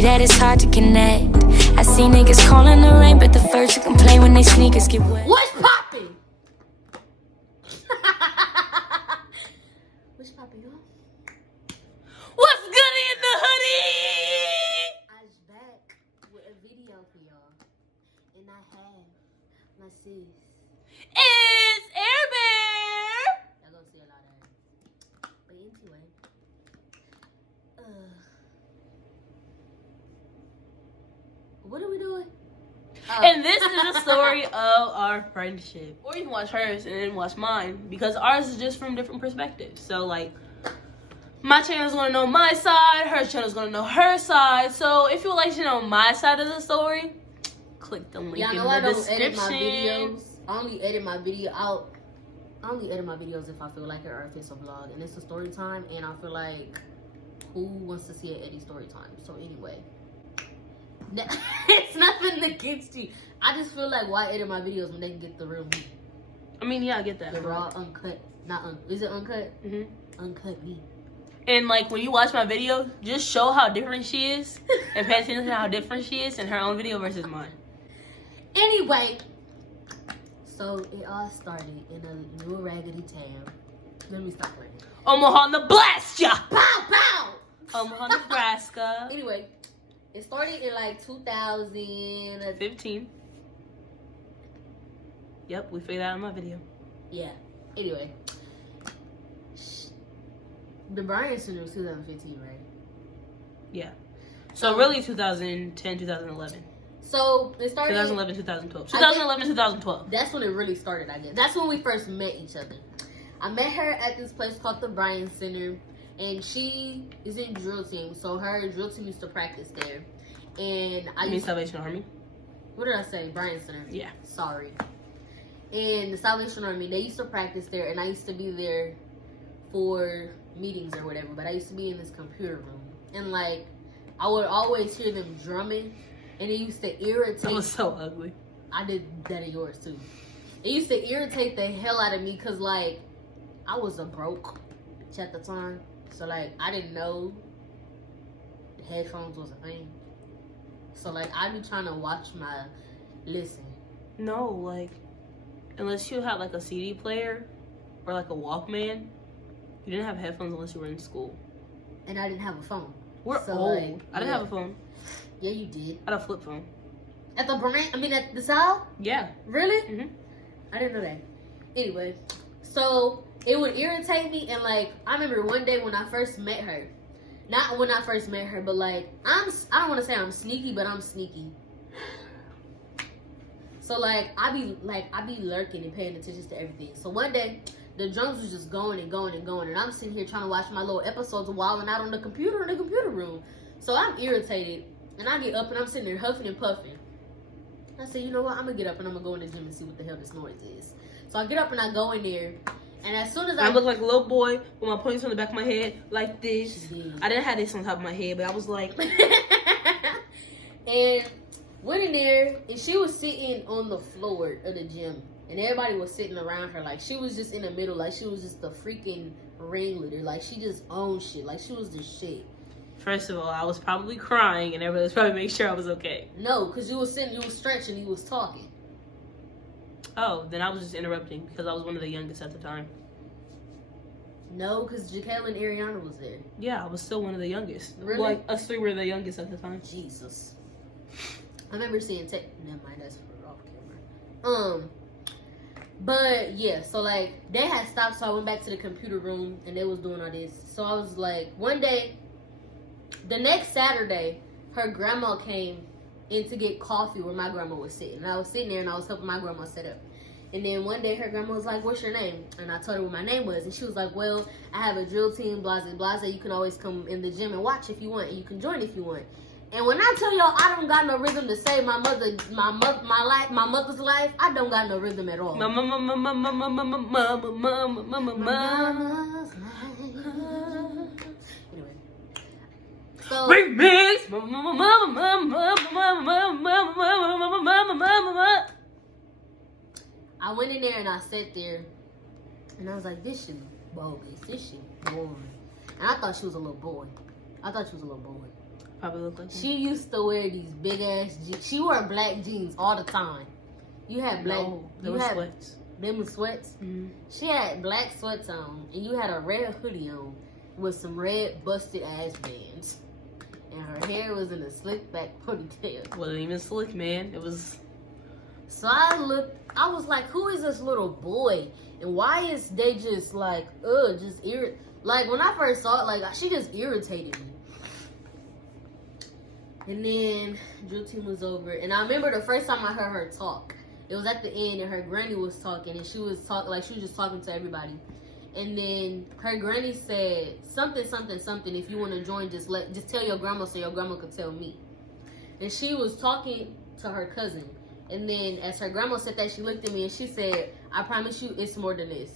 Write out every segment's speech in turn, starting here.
agree that it's hard to connect. I see niggas calling the rain, but the first to complain when they sneakers get wet. What's poppin'? What's poppin', y'all? What's good in the hoodie? I was back with a video for y'all, and I have my sis. It's Air Bear. Y'all gonna see a lot of her. But anyway, what are we doing? Oh. And this is the story of our friendship. Or you can watch hers and then watch mine, because ours is just from different perspectives. So like, my channel's gonna know my side, her channel's gonna know her side. So if you would like to know my side of the story, click the link Y'all in know the I don't description. edit my videos. I only edit my video out. I only edit my videos if I feel like it or if it's a vlog and it's a story time, and I feel like who wants to see an Eddie story time? So anyway, it's nothing against you. I just feel like why edit my videos when they can get the real me? I mean, yeah, I get that. The raw, uncut, is it uncut? Mm-hmm. Uncut me. And like, when you watch my video, just show how different she is and pay attention to how different she is in her own video versus mine. Anyway, so it all started in a new raggedy town. Let me stop playing. Omaha, Nebraska. Pow pow. Omaha, Nebraska. Anyway, it started in like 2015. 15. Yep, we figured out in my video. Yeah. Anyway, the Bryan Center was 2015, right? Yeah. So really 2010, 2011. So it started 2011, 2012. 2011, 2012. That's when it really started, I guess. That's when we first met each other. I met her at this place called the Bryan Center, and she is in drill team. So her drill team used to practice there. And I You mean used Salvation Army? what did I say? Bryan Center. Yeah. Sorry. And the Salvation Army, they used to practice there, and I used to be there for meetings or whatever. But I used to be in this computer room, and like I would always hear them drumming, and it used to irritate. That was so ugly. I did that of yours too. It used to irritate the hell out of me because like I was a broke bitch at the time, so like I didn't know the headphones was a thing. So like I'd be trying to watch my listen. No, like, unless you had like a CD player or like a Walkman, you didn't have headphones unless you were in school. And I didn't have a phone. We're So, old. like, I didn't yeah. have a phone. Yeah, you did. I had a flip phone. At the brand, at the South? Yeah. Really? Mm-hmm. I didn't know that. Anyway, so it would irritate me, and like I remember one day when I first met her. Not when I first met her, but like I don't want to say I'm sneaky, but I'm sneaky. So like I be lurking and paying attention to everything. So one day the drums was just going and going and going, and I'm sitting here trying to watch my little episodes while out on the computer in the computer room. So I'm irritated, and I get up and I'm sitting there huffing and puffing. I said, you know what? I'm gonna get up and I'm gonna go in the gym and see what the hell this noise is. So I get up and I go in there, and as soon as I look like a little boy with my ponytail on the back of my head, like this. Jeez. I didn't have this on top of my head, but I was like, and went in there, and she was sitting on the floor of the gym, and everybody was sitting around her. Like she was just in the middle, like she was just the freaking ringleader. Like she just owned shit. Like she was the shit. first of all, I was probably crying, and everybody was probably making sure I was okay. No, because you was sitting, you was stretching, you was talking. Oh, then I was just interrupting because I was one of the youngest at the time. No, because Jaquel and Ariana was there. Yeah, I was still one of the youngest. Really? Like, us three were the youngest at the time. Jesus. I remember seeing never mind, that's for off camera. But yeah, so like they had stopped, so I went back to the computer room and they was doing all this. So I was like, one day, the next Saturday, her grandma came in to get coffee where my grandma was sitting. And I was sitting there and I was helping my grandma set up. And then one day her grandma was like, what's your name? And I told her what my name was. And she was like, well, I have a drill team, blase, blase. You can always come in the gym and watch if you want. And you can join if you want. And when I tell y'all I don't got no rhythm to save my mother's life, I don't got no rhythm at all. Anyway. So Remix! I went in there and I sat there and I was like, this shit bogus. This shit boring. And I thought she was a little boy. Probably look like She used to wear these big ass jeans. She wore black jeans all the time. You had black. They were sweats. Them was sweats. Mm-hmm. She had black sweats on, and you had a red hoodie on with some red busted ass bands, and her hair was in a slick back ponytail. Wasn't even slick, man. It was. So I was like, who is this little boy? And why is they just like, just like when I first saw it, like she just irritated me. And then drill team was over, and I remember the first time I heard her talk. It was at the end, and her granny was talking, and she was talking like she was just talking to everybody. And then her granny said something. If you want to join, just tell your grandma so your grandma could tell me. And she was talking to her cousin. And then as her grandma said that, she looked at me and she said, "I promise you, it's more than this."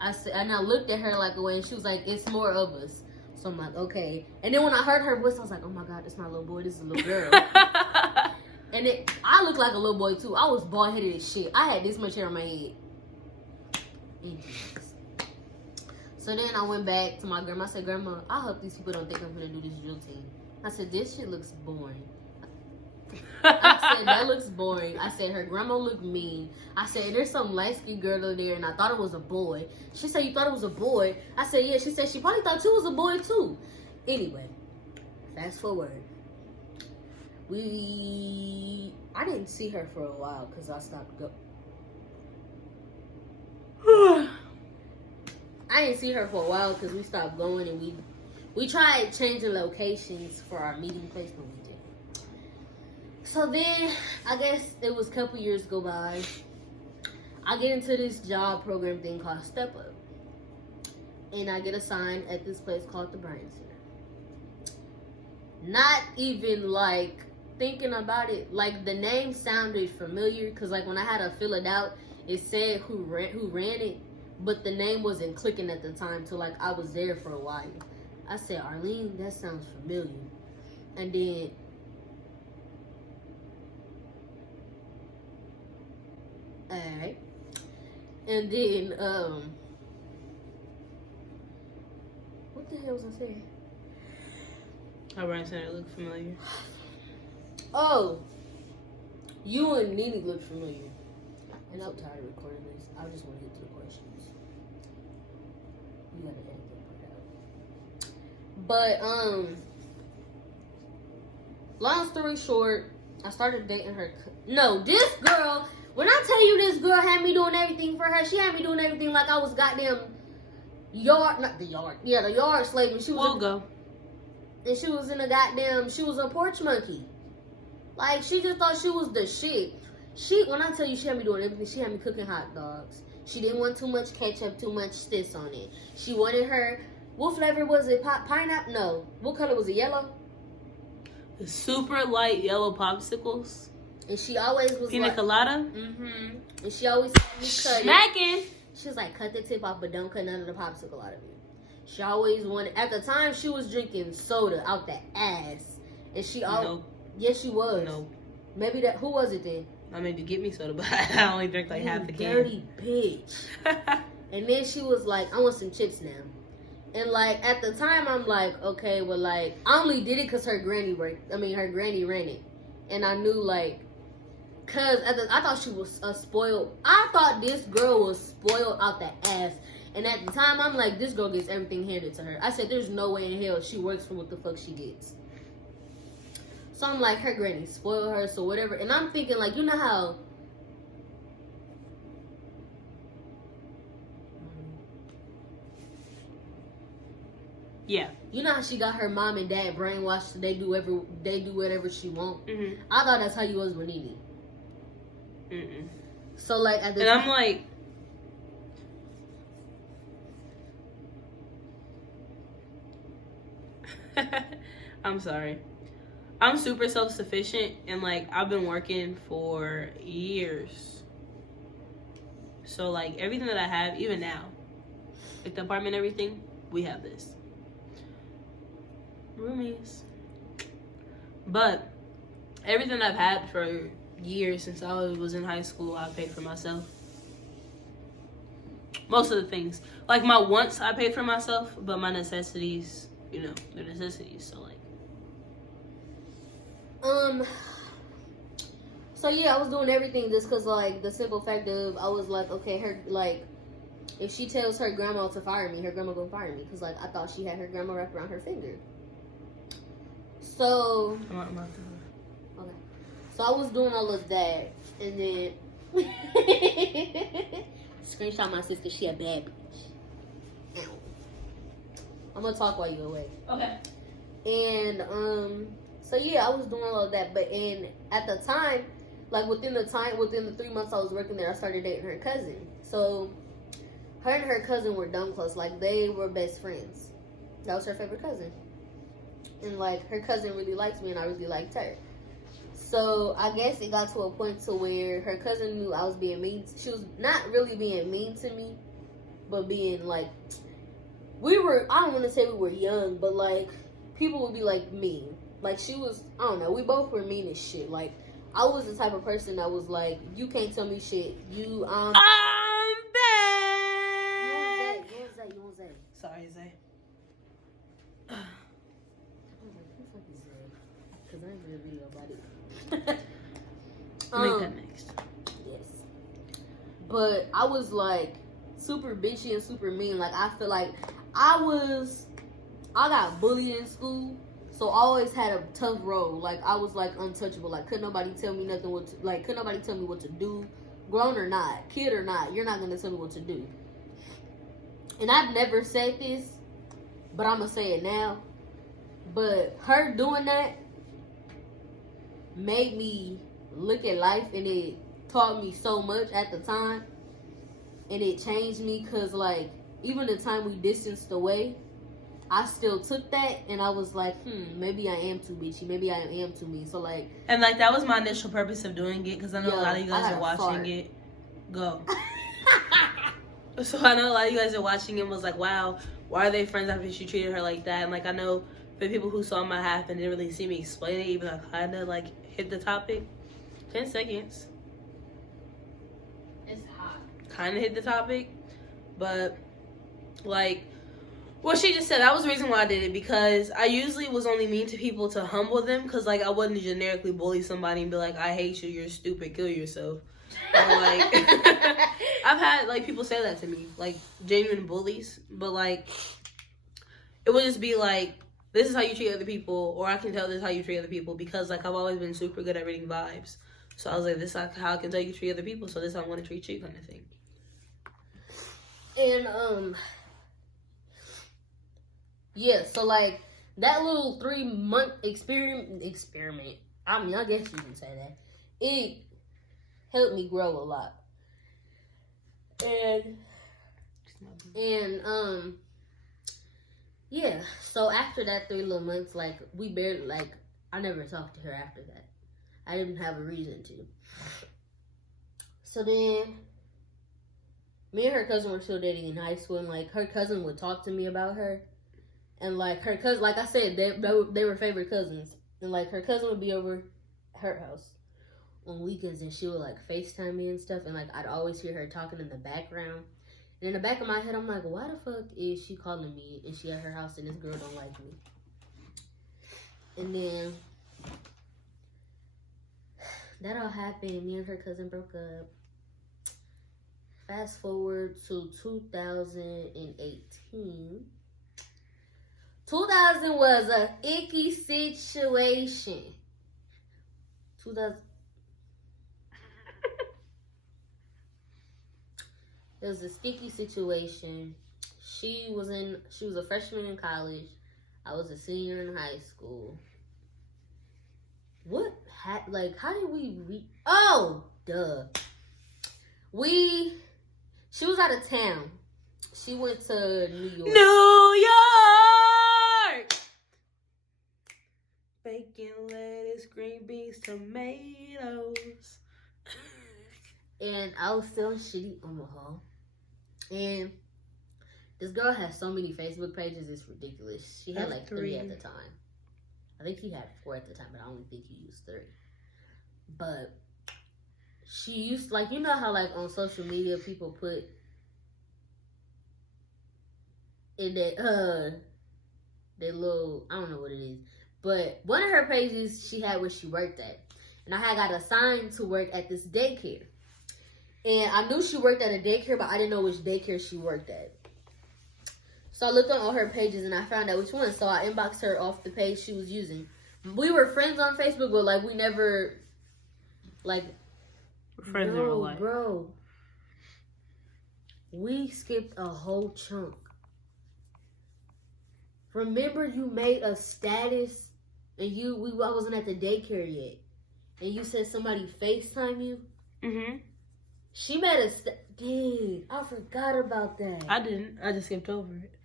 I said, and I looked at her like away, and she was like, "It's more of us." So I'm like, okay. And then when I heard her voice, I was like, oh my God, this is my little boy. This is a little girl. And I look like a little boy too. I was bald headed as shit. I had this much hair on my head. Anyways. So then I went back to my grandma. I said, "Grandma, I hope these people don't think I'm gonna do this drill team." I said, "This shit looks boring." I said, "That looks boring." I said, "Her grandma looked mean." I said, "There's some light-skinned girl over there, and I thought it was a boy." She said, "You thought it was a boy?" I said, "Yeah." She said, "She probably thought you was a boy too." Anyway, fast forward. I didn't see her for a while because I stopped go. I didn't see her for a while because we stopped going, and we tried changing locations for our meeting place, but we did. So then, I guess it was a couple years go by. I get into this job program thing called Step Up. And I get assigned at this place called the Brain Center. Not even like thinking about it, like the name sounded familiar because like when I had to fill it out, it said who ran it, but the name wasn't clicking at the time till like I was there for a while. I said, "Arlene, that sounds familiar." And then alright. And then what the hell was I saying? Our Brain Center looked familiar. Oh, you and Nene look familiar. And I'm tired of recording this. I just want to get to the questions. You gotta edit that part out. But long story short, I started dating her. No, this girl. When I tell you this girl had me doing everything for her, she had me doing everything like I was goddamn the yard slave. And she was and she was in a goddamn. She was a porch monkey. Like, she just thought she was the shit. When I tell you she had me doing everything, she had me cooking hot dogs. She didn't want too much ketchup, too much this on it. She wanted her, what flavor was it? Pineapple? No. What color was it? Yellow? The super light yellow popsicles. And she always was Pina colada? Mm-hmm. And she always had me cut Smacking. it. She was like, cut the tip off, but don't cut none of the popsicle out of it. She always wanted, at the time, she was drinking soda out the ass. And she always... Nope. Yes, she was. No. Maybe that. Who was it then? I mean, to get me soda, but I only drink like half the can. Dirty bitch. And then she was like, "I want some chips now." And like at the time, I'm like, okay, well, like I only did it because her granny ran it, and I knew like, cause I thought she was spoiled. I thought this girl was spoiled out the ass. And at the time, I'm like, this girl gets everything handed to her. I said, there's no way in hell she works for what the fuck she gets. So I'm like, her granny spoiled her, so whatever. And I'm thinking, like, you know how... Yeah. You know how she got her mom and dad brainwashed, so they do whatever she want? Mm-hmm. I thought that's how you was with Nene. Mm-mm. So, like, at the and I'm like... I'm sorry. I'm super self-sufficient and like I've been working for years. So like everything that I have, even now, like the apartment, everything, we have this. Roomies. But everything I've had for years since I was in high school, I paid for myself. Most of the things. Like my wants, I paid for myself, but my necessities, you know, they're necessities. So like, So yeah, I was doing everything just cause like the simple fact of I was like, okay, her like, if she tells her grandma to fire me, her grandma gonna fire me, cause like I thought she had her grandma wrapped around her finger. So okay, so I was doing all of that, and then screenshot my sister. She a bad bitch. I'm gonna talk while you away. Okay. And so yeah, I was doing all of that, but at the time, like within the 3 months I was working there, I started dating her cousin. So her and her cousin were dumb close, like they were best friends. That was her favorite cousin, and like her cousin really liked me, and I really liked her. So I guess it got to a point to where her cousin knew I was being mean. She was not really being mean to me, but being like, I don't want to say we were young, but like people would be like mean. Like she was, I don't know, we both were mean as shit. Like I was the type of person that was like, you can't tell me shit. You I'm back. You want Zay. Sorry, Zay. I was like, who the fuck is Zay? Because I ain't made a video about it. Make that next. Yes. But I was like super bitchy and super mean. Like I feel like I got bullied in school, so I always had a tough road. Like I was like untouchable. Like couldn't nobody tell me nothing couldn't nobody tell me what to do, grown or not, kid or not. You're not gonna tell me what to do. And I've never said this, but I'm gonna say it now. But her doing that made me look at life, and it taught me so much at the time, and it changed me, because like even the time we distanced away, I still took that, and I was like, maybe I am too bitchy, maybe I am too mean. So like, and like that was my initial purpose of doing it, because I know a lot of you guys are watching fart. it. Go. So I know a lot of you guys are watching it and was like, wow, why are they friends after she treated her like that? And like I know for people who saw my half and didn't really see me explain it, even I kind of like hit the topic. 10 seconds. it's hot. Kind of hit the topic, but like what she just said, that was the reason why I did it, because I usually was only mean to people to humble them, because like I wouldn't generically bully somebody and be like, I hate you, you're stupid, kill yourself. Or like I've had like people say that to me, like genuine bullies, but like it would just be like, this is how you treat other people, or I can tell this is how you treat other people, because like I've always been super good at reading vibes. So I was like, this is how I can tell you treat other people, so this is how I want to treat you, kind of thing. And yeah, so like that little 3-month experiment, I mean, I guess you can say that, it helped me grow a lot. And yeah, so after that 3 little months, like we barely, like I never talked to her after that. I didn't have a reason to. So then me and her cousin were still dating in high school, and like her cousin would talk to me about her, and like her cousin, like I said, they were favorite cousins, and like her cousin would be over her house on weekends, and she would like FaceTime me and stuff, and like I'd always hear her talking in the background, and in the back of my head I'm like, why the fuck is she calling me and she at her house and this girl don't like me? And then that all happened, me and her cousin broke up. Fast forward to 2018. 2000 was a icky situation. 2000. It was a sticky situation. She was a freshman in college. I was a senior in high school. How did we oh, duh. She was out of town. She went to New York. New York! Bacon, lettuce, green beans, tomatoes. And I was still in shitty Omaha. And this girl has so many Facebook pages, it's ridiculous. She had like 3 at the time. I think he had 4 at the time, but I don't think he used 3. But she used, like, you know how like on social media people put in that little, I don't know what it is, But one of her pages, she had where she worked at. And I had got assigned to work at this daycare. And I knew she worked at a daycare, but I didn't know which daycare she worked at. So I looked on all her pages and I found out which one. So I inboxed her off the page she was using. We were friends on Facebook, but like we never, like, We're friends in real life. Bro, we skipped a whole chunk. Remember, you made a status, and I wasn't at the daycare yet, and you said somebody FaceTime you. Mm-hmm. She made Dude, I forgot about that. I didn't. I just skipped over it.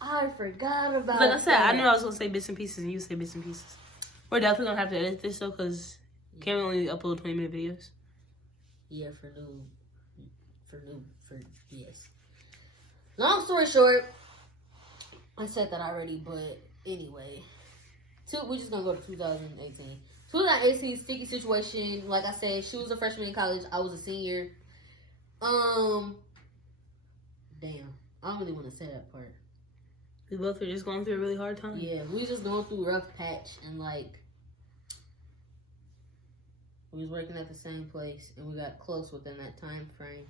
I forgot about that. Like I said, I knew I was gonna say bits and pieces, and you say bits and pieces. We're definitely gonna have to edit this though, cause can we only upload 20-minute videos? Yeah, yes. Long story short, I said that already, but anyway, we're just gonna go to 2018. 2018 sticky situation. Like I said, she was a freshman in college. I was a senior. Damn, I don't really want to say that part. We both were just going through a really hard time. Yeah, we just going through a rough patch, and like we was working at the same place, and we got close within that time frame.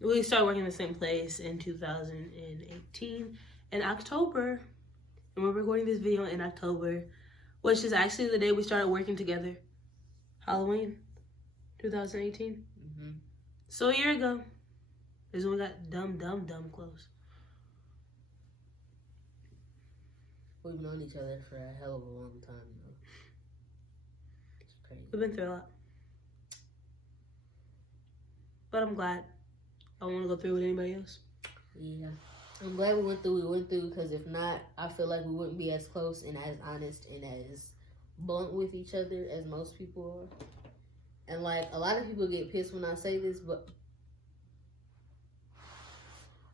We started working in the same place in 2018 in October, and we're recording this video in October, which is actually the day we started working together. Halloween, 2018. Mm-hmm. So a year ago is when we got dumb close. We've known each other for a hell of a long time, though. It's crazy. We've been through a lot. But I'm glad. I don't want to go through with anybody else. Yeah. I'm glad we went through, because if not, I feel like we wouldn't be as close and as honest and as blunt with each other as most people are. And, like, a lot of people get pissed when I say this, but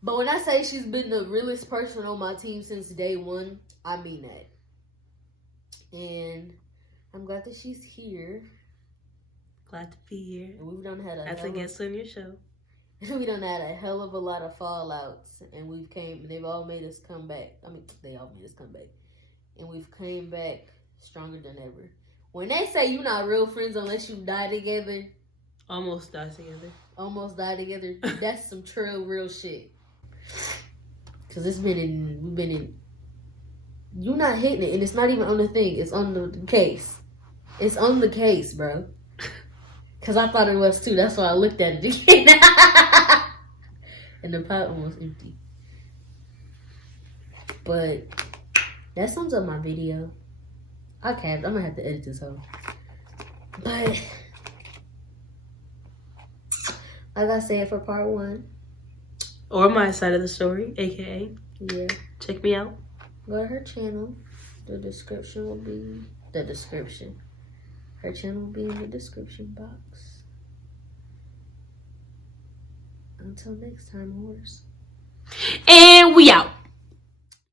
when I say she's been the realest person on my team since day one, I mean that. And I'm glad that she's here. Glad to be here. And we've done had as a guest on your show. We done had a hell of a lot of fallouts, and they've all made us come back. I mean, they all made us come back. And we've came back stronger than ever. When they say you're not real friends unless you die together. Almost die together. That's some real shit. Because we've been in, you're not hitting it, and it's not even on the thing. It's on the case. It's on the case, bro. Because I thought it was too. That's why I looked at it again. And the pot almost empty. But that sums up my video. I'm going to have to edit this whole. But like I said, for part 1. Or my side of the story, aka. Yeah. Check me out. Go to her channel. The description will be the description. Her channel will be in the description box. Until next time, horse. And we out.